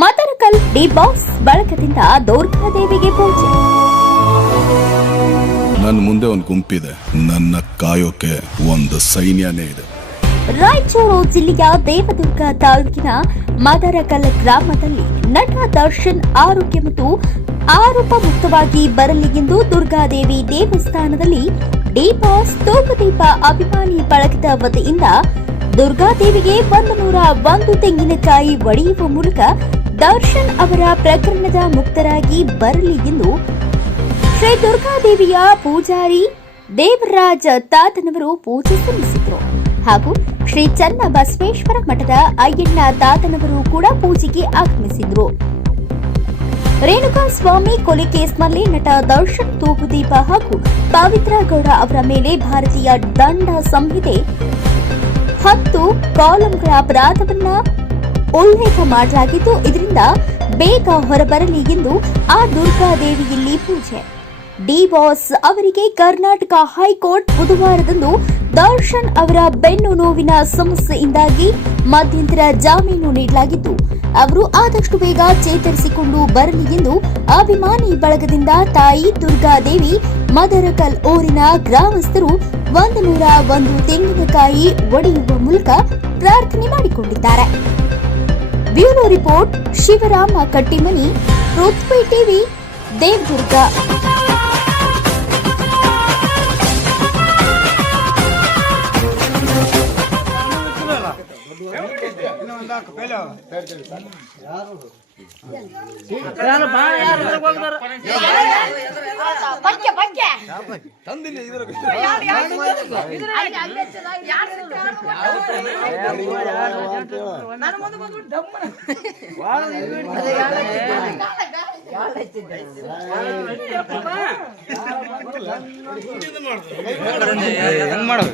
Madarakal D boss ಬಳಕದಿಂದ ದುರ್ಗಾದೇವಿಗೆ ಪೂಜೆ. ನನ್ನ ಮುಂದೆ ಒಂದು ಗುಂಪಿದೆ, ನನ್ನ ಕಾಯೋಕೆ ಒಂದು ಸೈನ್ಯನೇ ಇದೆ. ರಾಯಚೂರು ಜಿಲ್ಲೆಯ ದೇವದುರ್ಗ ತಾಲೂಕಿನ ಮದರಕಲ್ ಗ್ರಾಮದಲ್ಲಿ ನಟ ದರ್ಶನ್ ಆರೋಗ್ಯ ಮತ್ತು ಆರೋಪ ಮುಕ್ತವಾಗಿ ಬರಲಿ ಎಂದು ದುರ್ಗಾದೇವಿ ದೇವಸ್ಥಾನದಲ್ಲಿ ಡಿ ಬಾಸ್ ತೂಗುದೀಪ ಅಭಿಮಾನಿ ಬಳಗದ ವತಿಯಿಂದ ದುರ್ಗಾದೇವಿಗೆ 101 ತೆಂಗಿನಕಾಯಿ ಒಡೆಯುವ ಮೂಲಕ ದರ್ಶನ್ ಅವರ ಪ್ರಕರಣದ ಮುಕ್ತರಾಗಿ ಬರಲಿ ಎಂದು ಶ್ರೀ ದುರ್ಗಾದೇವಿಯ ಪೂಜಾರಿ ದೇವರಾಜ್ ತಾತನವರು ಪೂಜೆ ಸಲ್ಲಿಸಿದರು. ಹಾಗೂ ಶ್ರೀ ಚನ್ನ ಬಸವೇಶ್ವರ ಮಠದ ಅಯ್ಯಣ್ಣ ತಾತನವರು ಕೂಡ ಪೂಜೆಗೆ ಆಗಮಿಸಿದರು. ರೇಣುಕಾ ಸ್ವಾಮಿ ಕೊಲೆ ಕೇಸ್ನಲ್ಲಿ ನಟ ದರ್ಶನ್ ತೂಗುದೀಪ ಹಾಗೂ ಪವಿತ್ರ ಗೌಡ ಅವರ ಮೇಲೆ ಭಾರತೀಯ ದಂಡ ಸಂಹಿತೆ 10 ಕಾಲಂಗಳ ಅಪರಾಧವನ್ನ ಉಲ್ಲೇಖ ಮಾಡಲಾಗಿದ್ದು, ಇದರಿಂದ ಬೇಗ ಹೊರಬರಲಿ ಎಂದು ಆ ದುರ್ಗಾದೇವಿಯಲ್ಲಿ ಪೂಜೆ. ಡಿ ಬಾಸ್ ಅವರಿಗೆ ಕರ್ನಾಟಕ ಹೈಕೋರ್ಟ್ ಬುಧವಾರದಂದು ದರ್ಶನ್ ಅವರ ಬೆನ್ನು ನೋವಿನ ಸಮಸ್ಯೆಯಿಂದಾಗಿ ಮಧ್ಯಂತರ ಜಾಮೀನು ನೀಡಲಾಗಿದ್ದು, ಅವರು ಆದಷ್ಟು ಬೇಗ ಚೇತರಿಸಿಕೊಂಡು ಬರಲಿ ಎಂದು ಅಭಿಮಾನಿ ಬಳಗದಿಂದ ತಾಯಿ ದುರ್ಗಾದೇವಿ ಮದರಕಲ್ ಊರಿನ ಗ್ರಾಮಸ್ಥರು 101 ತೆಂಗಿನಕಾಯಿ ಒಡೆಯುವ ಮೂಲಕ ಪ್ರಾರ್ಥನೆ ಮಾಡಿಕೊಂಡಿದ್ದಾರೆ. ಬ್ಯೂರೋ ರಿಪೋರ್ಟ್ ಶಿವರಾಮ ಕಟ್ಟಿಮನಿ, ಪೃಥ್ವಿ ಟಿವಿ, ದೇವದುರ್ಗ. ಹೆಂಗ್ ಮಾಡೋದು?